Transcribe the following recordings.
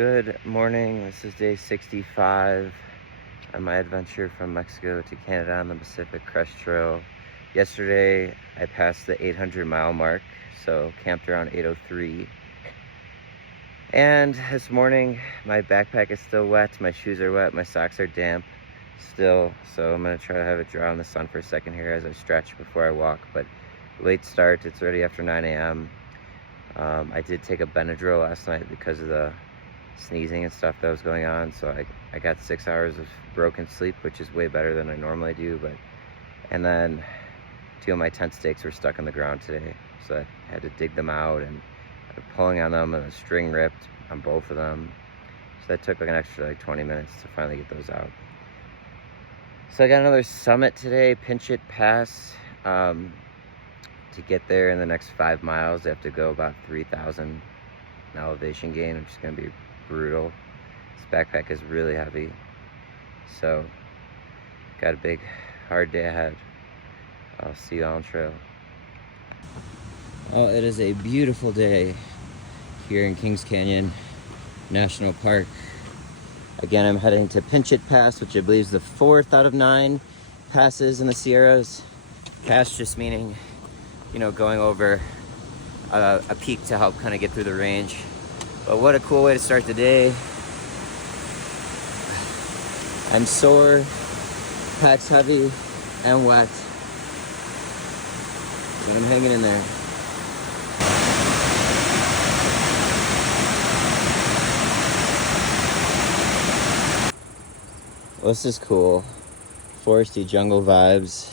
Good morning. This is day 65 on my adventure from Mexico to Canada on the Pacific Crest Trail. Yesterday, I passed the 800-mile mark, so camped around 8:03. And this morning, my backpack is still wet, my shoes are wet, my socks are damp still, so I'm gonna try to have it dry in the sun for a second here as I stretch before I walk. But late start, it's already after 9 a.m. I did take a Benadryl last night because of the sneezing and stuff that was going on, so I got 6 hours of broken sleep, which is way better than I normally do. And then 2 of my tent stakes were stuck in the ground today, so I had to dig them out, and pulling on them, and the string ripped on both of them, so that took like an extra 20 minutes to finally get those out. So I got another summit today, Pinch It Pass. To get there in the next 5 miles, I have to go about 3,000 in elevation gain, which is going to be brutal. This backpack is really heavy, so got a big, hard day ahead. I'll see you on trail. Oh, it is a beautiful day here in Kings Canyon National Park. Again, I'm heading to Pinch It Pass, which I believe is the 4th out of 9 passes in the Sierras. Pass just meaning, going over a peak to help kind of get through the range. But what a cool way to start the day. I'm sore, pack's heavy and wet, but I'm hanging in there. Well, this is cool. Foresty jungle vibes,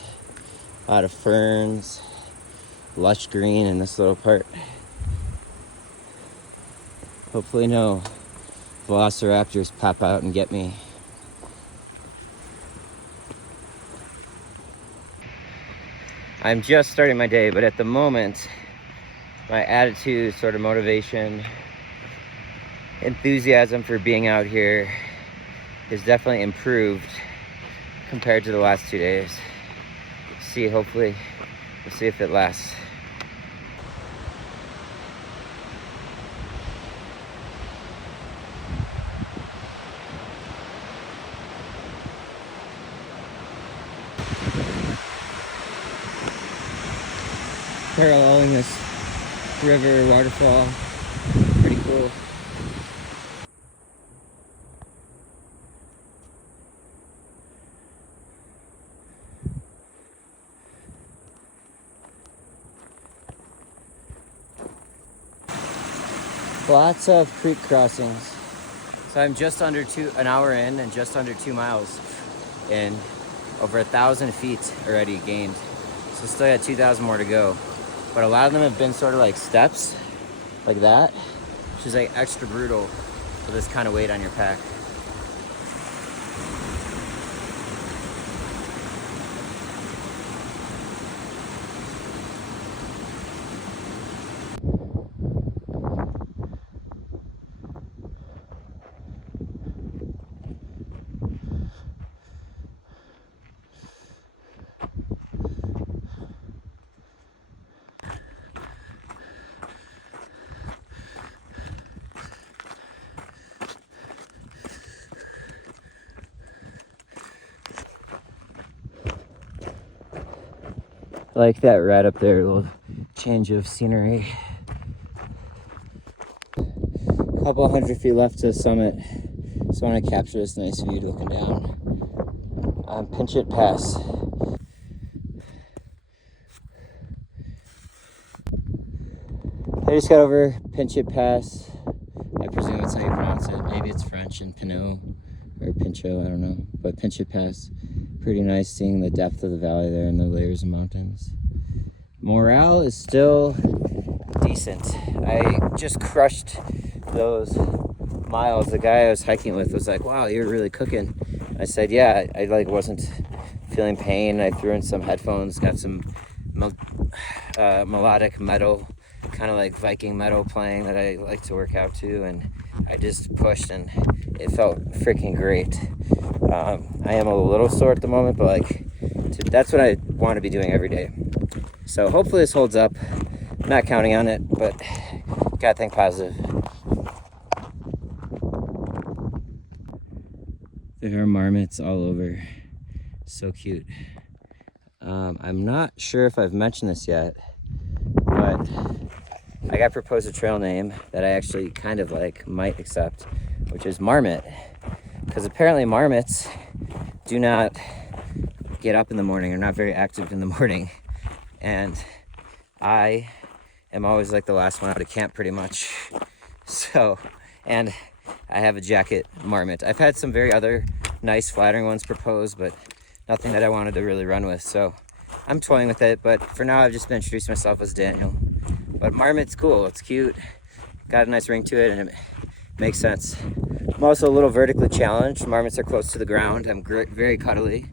a lot of ferns, lush green in this little part. Hopefully no velociraptors pop out and get me. I'm just starting my day, but at the moment, my attitude, sort of motivation, enthusiasm for being out here is definitely improved compared to the last 2 days. Hopefully, we'll see if it lasts. Paralleling this river waterfall, pretty cool. Lots of creek crossings. So I'm just under an hour in and just under 2 miles in, over 1,000 feet already gained. So still got 2,000 more to go. But a lot of them have been sort of like steps, like that, which is like extra brutal with this kind of weight on your pack. I like that red up there, a little change of scenery. A couple 100 feet left to the summit, so I want to capture this nice view looking down on Pinch It Pass. I just got over Pinch It Pass. I presume that's how you pronounce it. Maybe it's French and Pinot or Pincho, I don't know. But Pinch It Pass, pretty nice seeing the depth of the valley there and the layers of mountains. Morale is still decent. I just crushed those miles. The guy I was hiking with was like, "Wow, you're really cooking." I said, "Yeah, I wasn't feeling pain." I threw in some headphones, got some melodic metal, kind of like Viking metal playing that I like to work out to, and I just pushed and it felt freaking great. I am a little sore at the moment, but that's what I want to be doing every day. So hopefully this holds up. I'm not counting on it, but gotta think positive. There are marmots all over. So cute. I'm not sure if I've mentioned this yet, but I got proposed a trail name that I actually kind of like, might accept, which is Marmot. Because apparently marmots do not get up in the morning, are not very active in the morning. And I am always like the last one out of camp pretty much. So, and I have a jacket marmot. I've had some very other nice flattering ones proposed, but nothing that I wanted to really run with. So I'm toying with it, but for now I've just been introducing myself as Daniel. But marmot's cool, it's cute, got a nice ring to it, and it makes sense. I'm also a little vertically challenged. Marmots are close to the ground. I'm very cuddly.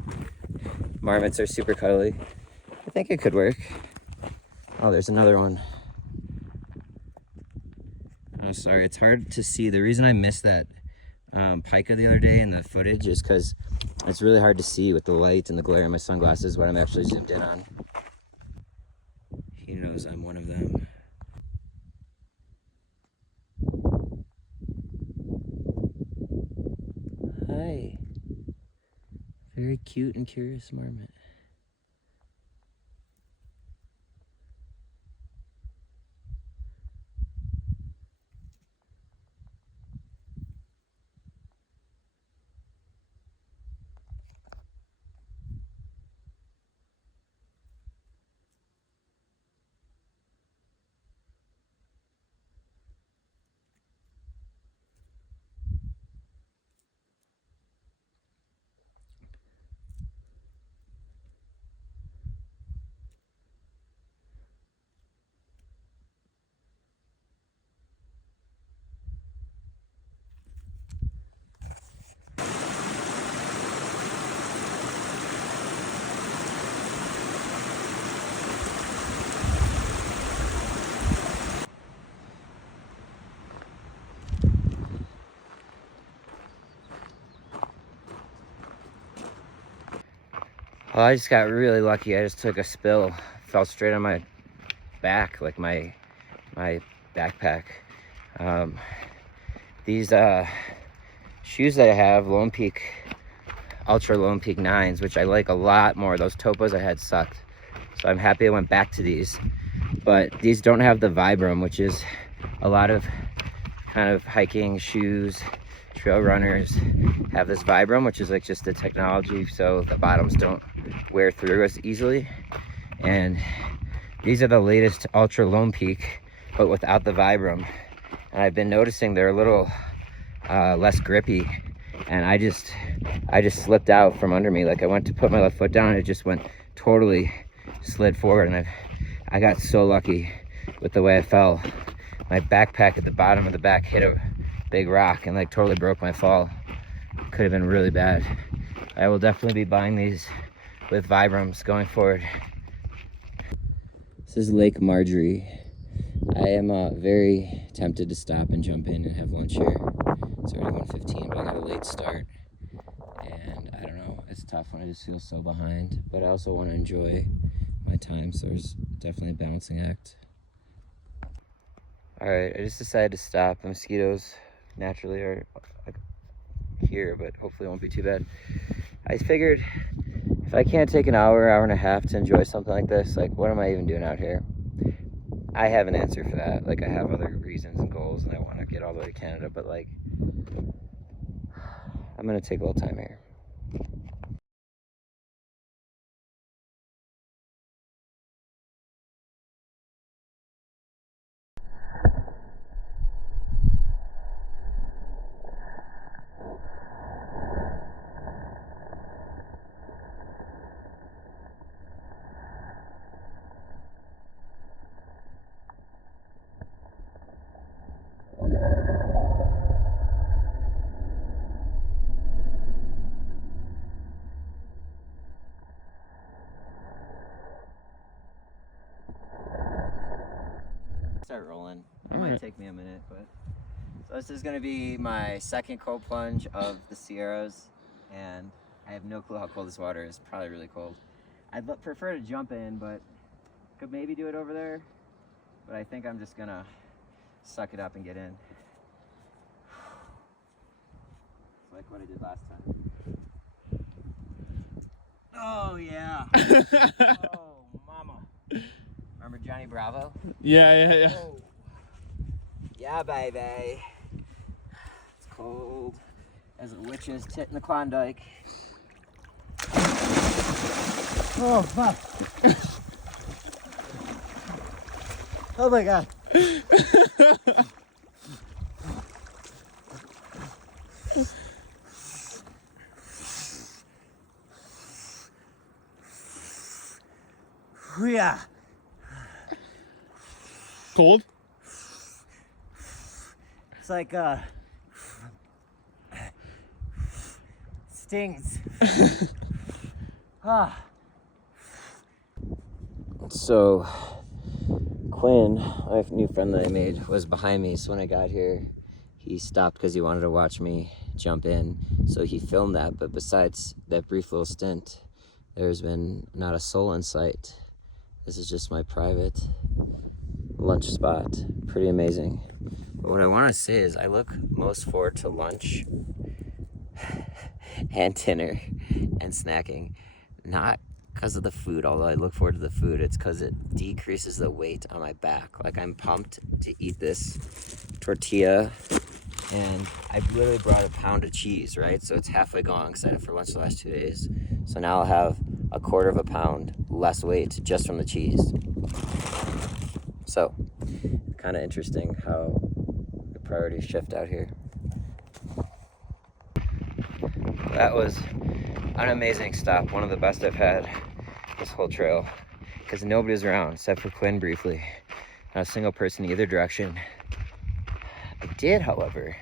Marmots are super cuddly. I think it could work. Oh, there's another one. Oh, sorry, it's hard to see. The reason I missed that pika the other day in the footage is because it's really hard to see with the light and the glare in my sunglasses what I'm actually zoomed in on. He knows I'm one of them. Hi. Very cute and curious marmot. Well, I just got really lucky. I just took a spill, fell straight on my back, like my backpack. These shoes that I have, Lone Peak, Ultra Lone Peak 9s, which I like a lot more. Those Topos I had sucked. So I'm happy I went back to these. But these don't have the Vibram, which is a lot of kind of hiking shoes, trail runners have this Vibram, which is like just the technology so the bottoms don't wear through as easily. And these are the latest Ultra Lone Peak, but without the Vibram. And I've been noticing they're a little less grippy, and I just slipped out from under me. Like I went to put my left foot down and it just went totally slid forward, and I got so lucky with the way I fell. My backpack at the bottom of the back hit a big rock and like totally broke my fall. Could have been really bad. I will definitely be buying these with Vibrams going forward. This is Lake Marjorie. I am very tempted to stop and jump in and have lunch here. It's already 1:15, but I got a late start. And I don't know, it's tough when I just feel so behind, but I also want to enjoy my time, so there's definitely a balancing act. All right, I just decided to stop. The mosquitoes naturally are here, but hopefully it won't be too bad. I figured if I can't take an hour and a half to enjoy something like this, like what am I even doing out here? I have an answer for that. Like I have other reasons and goals, and I want to get all the way to Canada, but like I'm gonna take a little time here. Start rolling. It might take me a minute, but so this is gonna be my second cold plunge of the Sierras, and I have no clue how cold this water is. Probably really cold. I'd prefer to jump in, but could maybe do it over there. But I think I'm just gonna suck it up and get in. Like what I did last time. Oh, yeah. Oh, mama. Remember Johnny Bravo? Yeah. Oh. Yeah, baby. It's cold as a witch's tit in the Klondike. Oh, fuck. Oh, my God. Yeah. Cold? It's like, stings. Ah. So, Quinn, my new friend that I made, was behind me. So when I got here, he stopped because he wanted to watch me jump in. So he filmed that. But besides that brief little stint, there's been not a soul in sight. This is just my private lunch spot. Pretty amazing. But what I want to say is I look most forward to lunch and dinner and snacking, not because of the food, although I look forward to the food. It's because it decreases the weight on my back. Like, I'm pumped to eat this tortilla, and I literally brought a pound of cheese, right? So it's halfway gone because I had it for lunch the last 2 days. So now I'll have a quarter of a pound less weight just from the cheese. So, kind of interesting how the priorities shift out here. That was an amazing stop, one of the best I've had this whole trail, because nobody's around except for Quinn briefly. Not a single person either direction. I did, however,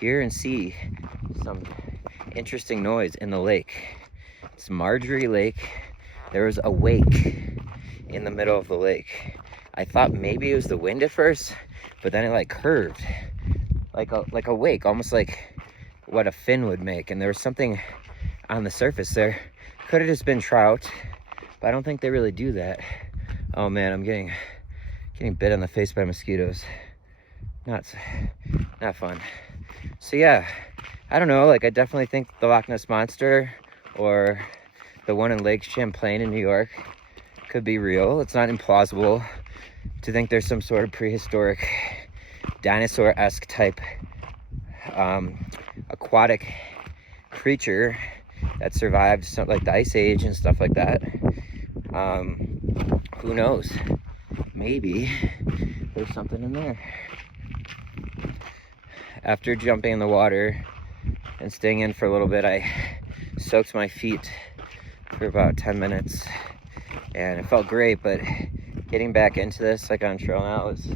hear and see some interesting noise in the lake. It's Marjorie Lake. There was a wake in the middle of the lake. I thought maybe it was the wind at first, but then it like curved like a wake, almost like what a fin would make. And there was something on the surface there. Could have just been trout, but I don't think they really do that. Oh man, I'm getting bit on the face by mosquitoes. Not fun. So yeah, I don't know, like I definitely think the Loch Ness Monster or the one in Lake Champlain in New York could be real. It's not implausible to think there's some sort of prehistoric dinosaur-esque type aquatic creature that survived something like the Ice Age and stuff like that. Who knows? Maybe there's something in there. After jumping in the water and staying in for a little bit, I soaked my feet for about 10 minutes and it felt great, but getting back into this like on trail now is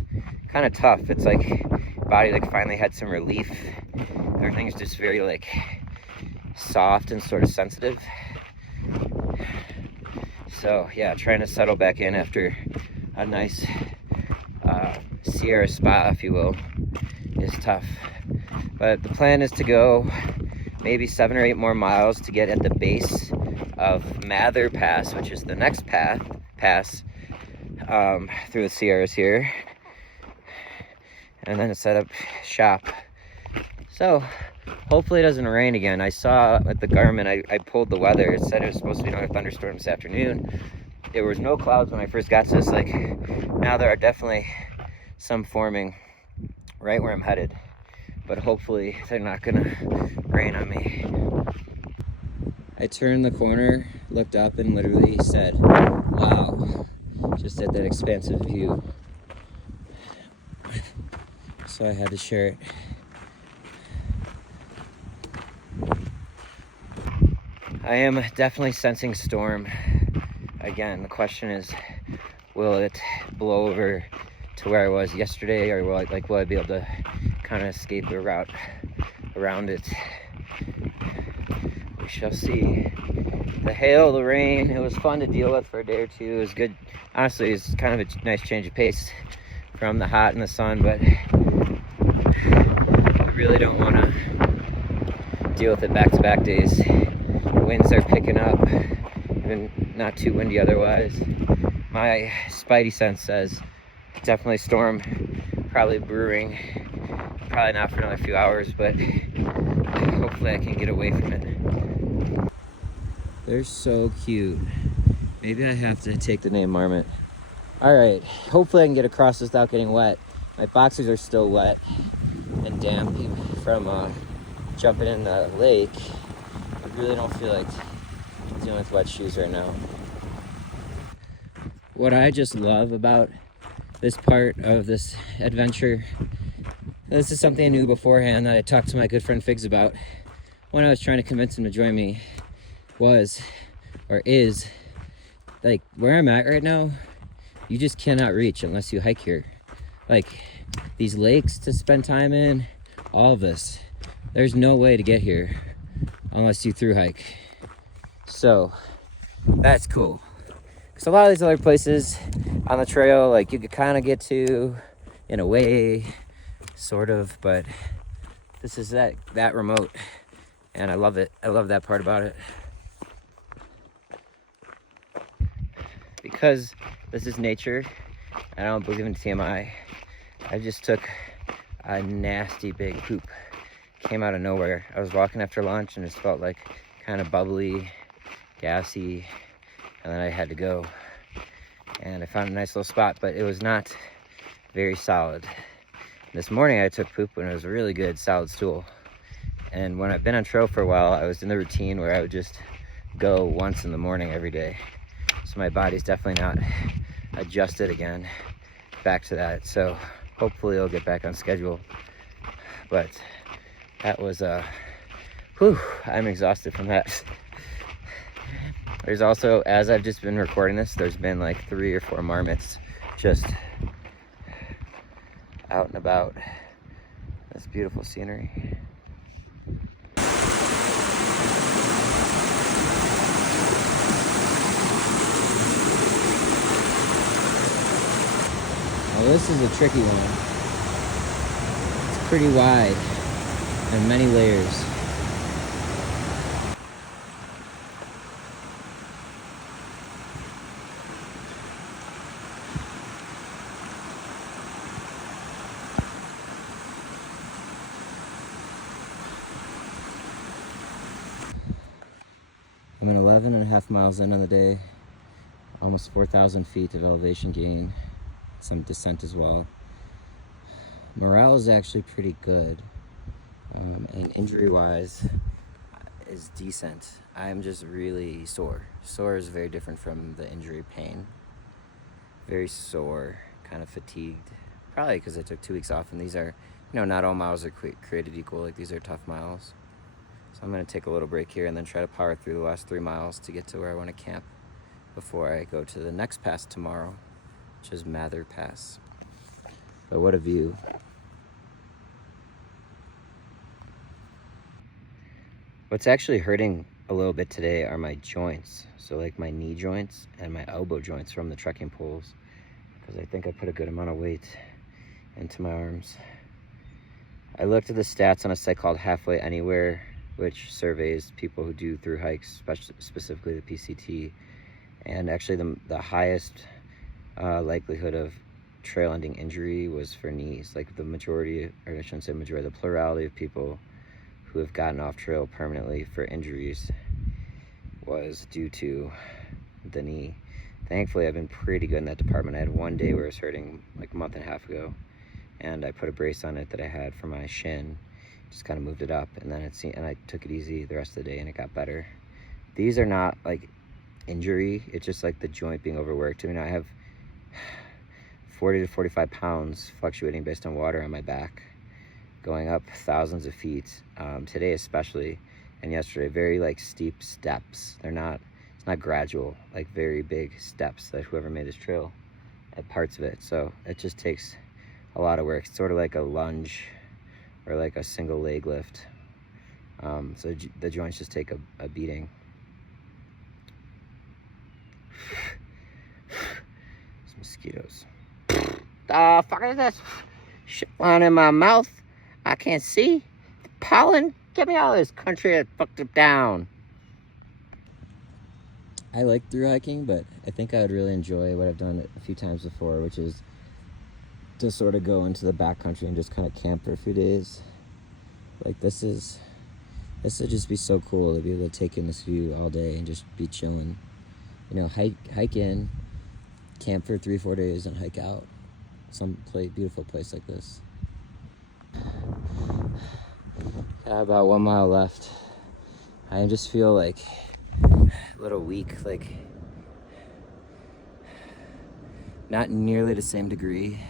kind of tough. It's like body like finally had some relief. Everything's just very like soft and sort of sensitive. So yeah, trying to settle back in after a nice Sierra spa, if you will, is tough. But the plan is to go maybe 7 or 8 more miles to get at the base of Mather Pass, which is the next pass through the Sierras here, and then set up shop. So hopefully it doesn't rain again. I saw at the Garmin, I pulled the weather. It said it was supposed to be another thunderstorm this afternoon. There was no clouds when I first got to this. Like, now there are definitely some forming right where I'm headed, but hopefully they're not gonna rain on me. I turned the corner, looked up, and literally said, wow, just at that expansive view. So I had to share it. I am definitely sensing storm. Again, the question is, will it blow over to where I was yesterday, or will I be able to kind of escape the route around it? We shall see. The hail, the rain, it was fun to deal with for a day or two. It was good. Honestly, it's kind of a nice change of pace from the hot and the sun, but I really don't want to deal with it back-to-back days. Winds are picking up, even not too windy otherwise. My spidey sense says definitely storm, probably brewing, probably not for another few hours, but hopefully I can get away from it. They're so cute. Maybe I have to take the name Marmot. All right, hopefully I can get across this without getting wet. My boxers are still wet and damp from jumping in the lake. I really don't feel like dealing with wet shoes right now. What I just love about this part of this adventure, this is something I knew beforehand that I talked to my good friend Figs about when I was trying to convince him to join me, is like where I'm at right now, you just cannot reach unless you hike here. Like these lakes to spend time in, all of this, there's no way to get here unless you thru hike. So that's cool. Because a lot of these other places on the trail, like you could kind of get to in a way, sort of, but this is that remote, and I love it. I love that part about it. Because this is nature, I don't believe in TMI. I just took a nasty big poop. Came out of nowhere. I was walking after lunch and it felt like kind of bubbly, gassy, and then I had to go. And I found a nice little spot, but it was not very solid. This morning I took poop and it was a really good solid stool. And when I've been on trail for a while, I was in the routine where I would just go once in the morning every day. So my body's definitely not adjusted again back to that. So hopefully it'll get back on schedule. But that was I'm exhausted from that. There's also, as I've just been recording this, there's been like 3 or 4 marmots just out and about. This beautiful scenery. Well, this is a tricky one. It's pretty wide and many layers. I'm at 11.5 miles in on the day, almost 4,000 feet of elevation gain, some descent as well. Morale is actually pretty good, and injury-wise is decent. I'm just really sore. Sore is very different from the injury pain. Very sore, kind of fatigued, probably because I took 2 weeks off, and these are, not all miles are created equal. Like, these are tough miles. So I'm going to take a little break here and then try to power through the last 3 miles to get to where I want to camp before I go to the next pass tomorrow, which is Mather Pass. But what a view. What's actually hurting a little bit today are my joints. So like my knee joints and my elbow joints from the trekking poles, because I think I put a good amount of weight into my arms. I looked at the stats on a site called Halfway Anywhere, which surveys people who do thru hikes, specifically the PCT, and actually the highest likelihood of trail ending injury was for knees. Like the majority, or I shouldn't say majority, the plurality of people who have gotten off trail permanently for injuries was due to the knee. Thankfully, I've been pretty good in that department. I had one day where it was hurting like a month and a half ago, and I put a brace on it that I had for my shin. Just kind of moved it up, and then I took it easy the rest of the day, and it got better. These are not like injury, it's just like the joint being overworked. I mean, I have 40 to 45 pounds fluctuating based on water on my back, going up thousands of feet, today especially, and yesterday, very like steep steps. It's not gradual, like very big steps that whoever made this trail at parts of it. So it just takes a lot of work. It's sort of like a lunge or like a single leg lift. So the joints just take a beating. Some mosquitoes. The fuck is this? Shit flying in my mouth. I can't see. The pollen. Get me out of this country that fucked it down. I like thru hiking, but I think I would really enjoy what I've done a few times before, which is to sort of go into the backcountry and just kind of camp for a few days. Like this is This would just be so cool to be able to take in this view all day and just be chilling. You know, hike in, camp for 3-4 days, and hike out. Some beautiful place like this. Got about 1 mile left. I just feel like a little weak, like not nearly the same degree.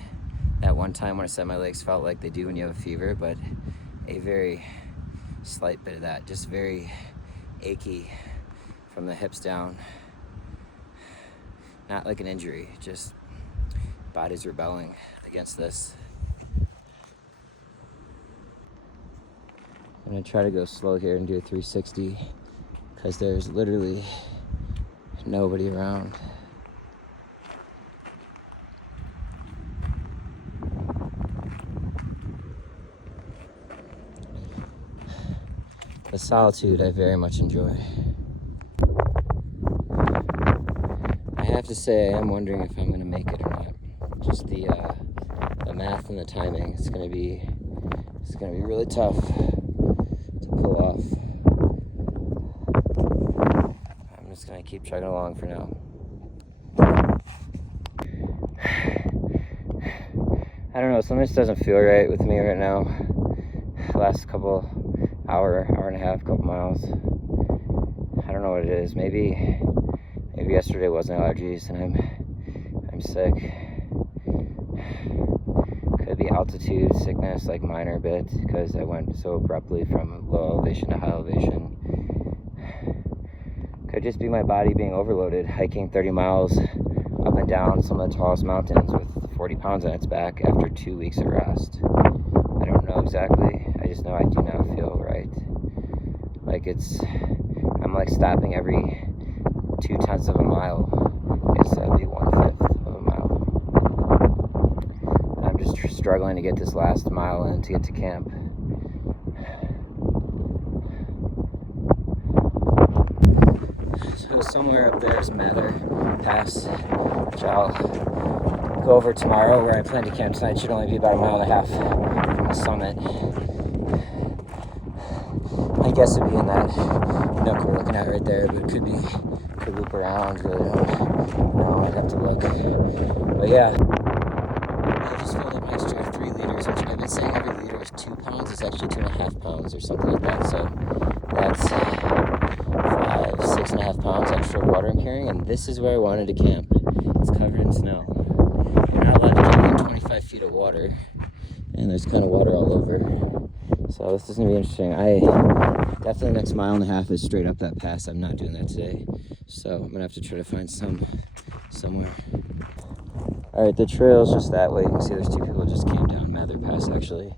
At one time when I said my legs felt like they do when you have a fever, but a very slight bit of that, just very achy from the hips down. Not like an injury, just body's rebelling against this. I'm gonna try to go slow here and do a 360 because there's literally nobody around. The solitude I very much enjoy. I have to say I am wondering if I'm gonna make it or not. Just the math and the timing. It's gonna be really tough to pull off. I'm just gonna keep chugging along for now. I don't know, something just doesn't feel right with me right now. Last couple hour and a half, couple miles. I don't know what it is. Maybe yesterday wasn't allergies and I'm sick. Could be altitude sickness, like minor bit, because I went so abruptly from low elevation to high elevation. Could just be my body being overloaded, hiking 30 miles up and down some of the tallest mountains with 40 pounds on its back after 2 weeks of rest. I don't know exactly. I just know I do not feel right. Like I'm like stopping every 0.2 of a mile. I guess that'd be 1/5 of a mile. I'm just struggling to get this last mile in to get to camp. So somewhere up there is Mather Pass, which I'll go over tomorrow, where I plan to camp tonight. Should only be about 1.5 miles from the summit. I guess it'd be in that nook we're looking at right there, but it could loop around, really don't know, I'd have to look. But yeah, I just filled up my extra 3 liters, which I've been saying every liter is 2 pounds, it's actually 2.5 pounds or something like that, so that's 6.5 pounds extra water I'm carrying, and this is where I wanted to camp. It's covered in snow. You're not allowed to carry 25 feet of water, and there's kind of water all over. So this is gonna be interesting. Definitely the next 1.5 miles is straight up that pass. I'm not doing that today. So I'm gonna have to try to find somewhere. All right, the trail's just that way. You can see there's 2 people just came down Mather Pass actually.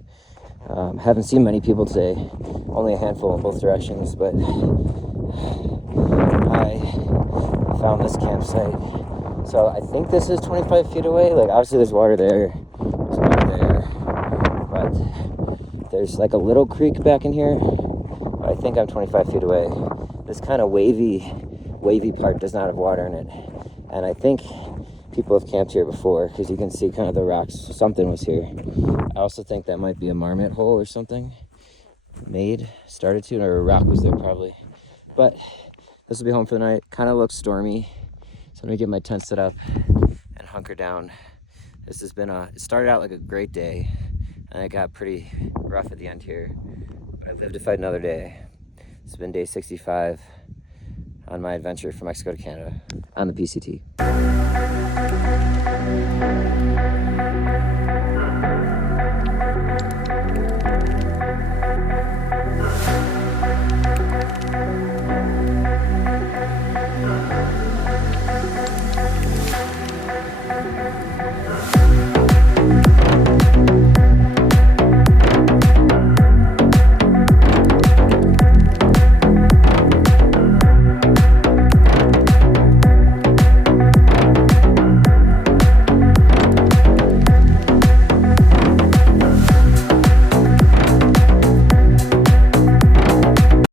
Haven't seen many people today, only a handful in both directions, but I found this campsite. So I think this is 25 feet away. Like obviously there's water there, but there's like a little creek back in here. But I think I'm 25 feet away. This kind of wavy part does not have water in it. And I think people have camped here before because you can see kind of the rocks. Something was here. I also think that might be a marmot hole or something. Started to, or a rock was there probably. But this will be home for the night. Kind of looks stormy. So I'm gonna get my tent set up and hunker down. This has been it started out like a great day and it got pretty rough at the end here. But I lived to fight another day. It's been day 65 on my adventure from Mexico to Canada on the PCT.